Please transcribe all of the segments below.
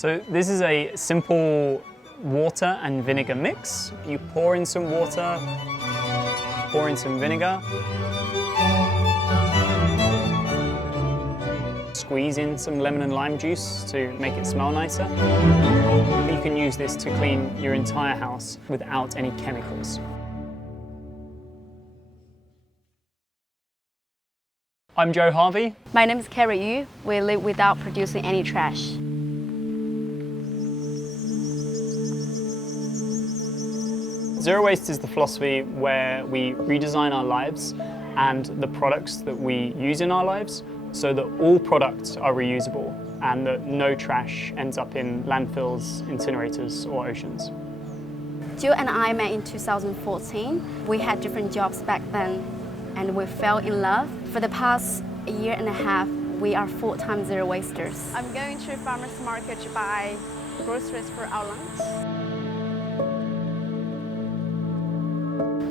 So this is a simple water and vinegar mix. You pour in some water, pour in some vinegar, squeeze in some lemon and lime juice to make it smell nicer. You can use this to clean your entire house without any chemicals. I'm Joe Harvey. My name is Carrie Yu. We live without producing any trash. Zero waste is the philosophy where we redesign our lives and the products that we use in our lives so that all products are reusable and that no trash ends up in landfills, incinerators, or oceans. Joe and I met in 2014. We had different jobs back then and we fell in love. For the past year and a half, we are full-time zero wasters. I'm going to farmers market to buy groceries for our lunch.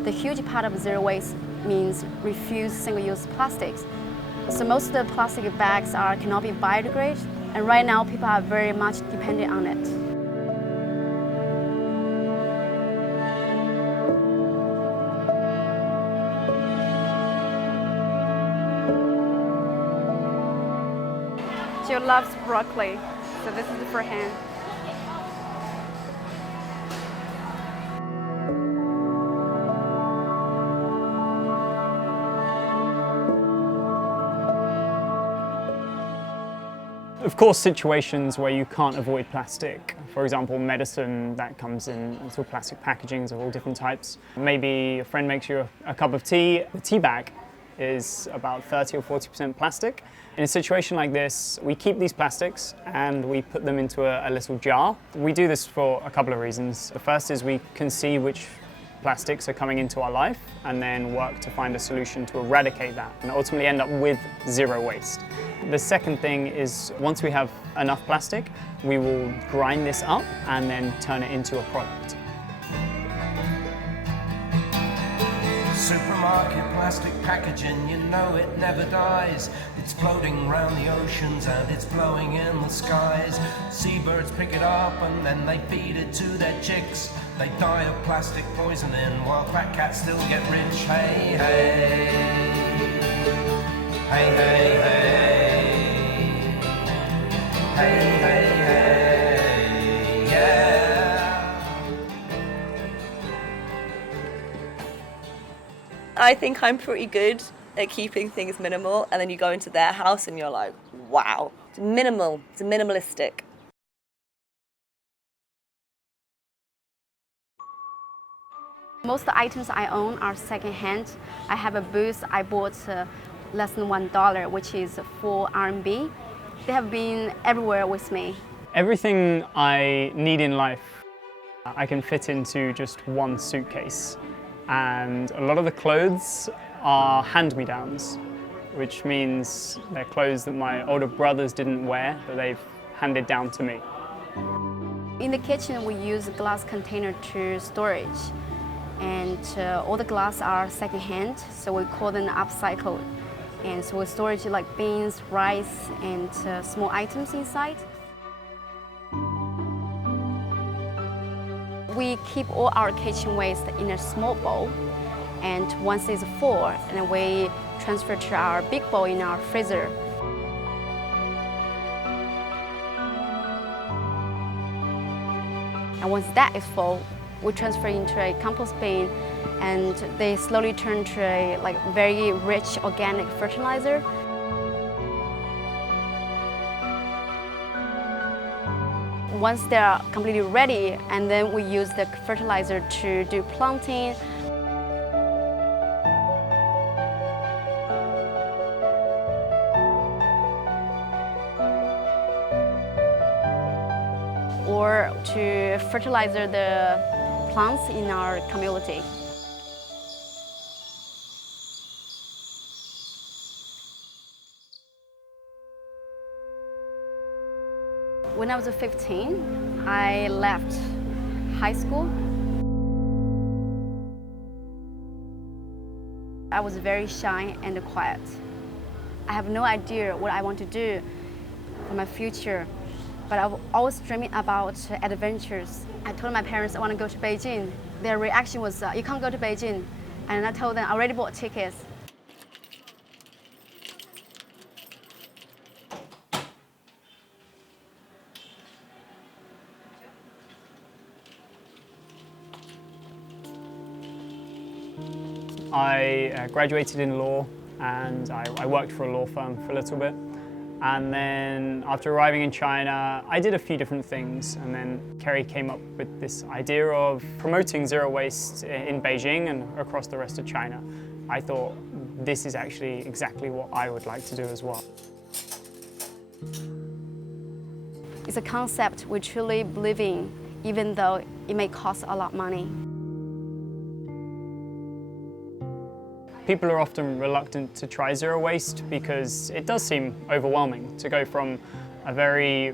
The huge part of zero waste means refuse single-use plastics. So most of the plastic bags cannot be biodegraded, and right now people are very much dependent on it. Joe loves broccoli, so this is for him. Of course, situations where you can't avoid plastic, for example, medicine that comes in sort of plastic packagings of all different types. Maybe a friend makes you a cup of tea. The tea bag is about 30 or 40% plastic. In a situation like this, we keep these plastics and we put them into a little jar. We do this for a couple of reasons. The first is we can see which plastics are coming into our life and then work to find a solution to eradicate that and ultimately end up with zero waste. The second thing is once we have enough plastic, we will grind this up and then turn it into a product. Supermarket plastic packaging, you know it never dies. It's floating around the oceans and it's blowing in the skies. Seabirds pick it up and then they feed it to their chicks. They die of plastic poisoning while fat cats still get rich. Hey, hey, hey, hey, hey, hey, hey, hey, yeah. I think I'm pretty good at keeping things minimal, and then you go into their house and you're like, wow, it's minimal, it's minimalistic. Most of the items I own are second-hand. I have a booth I bought less than $1, which is 4 RMB. They have been everywhere with me. Everything I need in life, I can fit into just one suitcase. And a lot of the clothes are hand-me-downs, which means they're clothes that my older brothers didn't wear, that they've handed down to me. In the kitchen, we use a glass container to storage. And all the glass are second-hand, so we call them upcycled. And so we storage like beans, rice, and small items inside. We keep all our kitchen waste in a small bowl, and once it's full, and we transfer to our big bowl in our freezer. And once that is full, we transfer into a compost bin, and they slowly turn to a very rich organic fertilizer. Once they are completely ready, and then we use the fertilizer to do planting. Or to fertilize the plants in our community. When I was 15, I left high school. I was very shy and quiet. I have no idea what I want to do for my future. but I always dreaming about adventures. I told my parents I want to go to Beijing. Their reaction was, you can't go to Beijing. And I told them I already bought tickets. I graduated in law and I worked for a law firm for a little bit. And then after arriving in China, I did a few different things. And then Carrie came up with this idea of promoting zero waste in Beijing and across the rest of China. I thought this is actually exactly what I would like to do as well. It's a concept we truly believe in, even though it may cost a lot of money. People are often reluctant to try zero waste because it does seem overwhelming to go from a very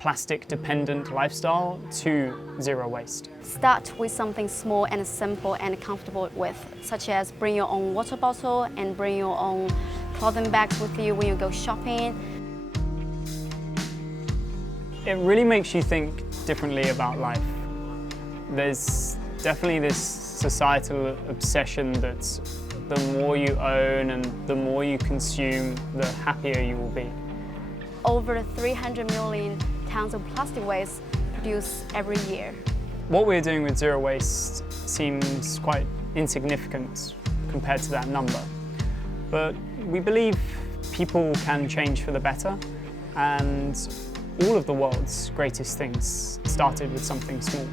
plastic-dependent lifestyle to zero waste. Start with something small and simple and comfortable with, such as bring your own water bottle and bring your own clothing bags with you when you go shopping. It really makes you think differently about life. There's definitely this societal obsession that the more you own and the more you consume, the happier you will be. Over 300 million tons of plastic waste produced every year. What we're doing with zero waste seems quite insignificant compared to that number, but we believe people can change for the better, and all of the world's greatest things started with something small.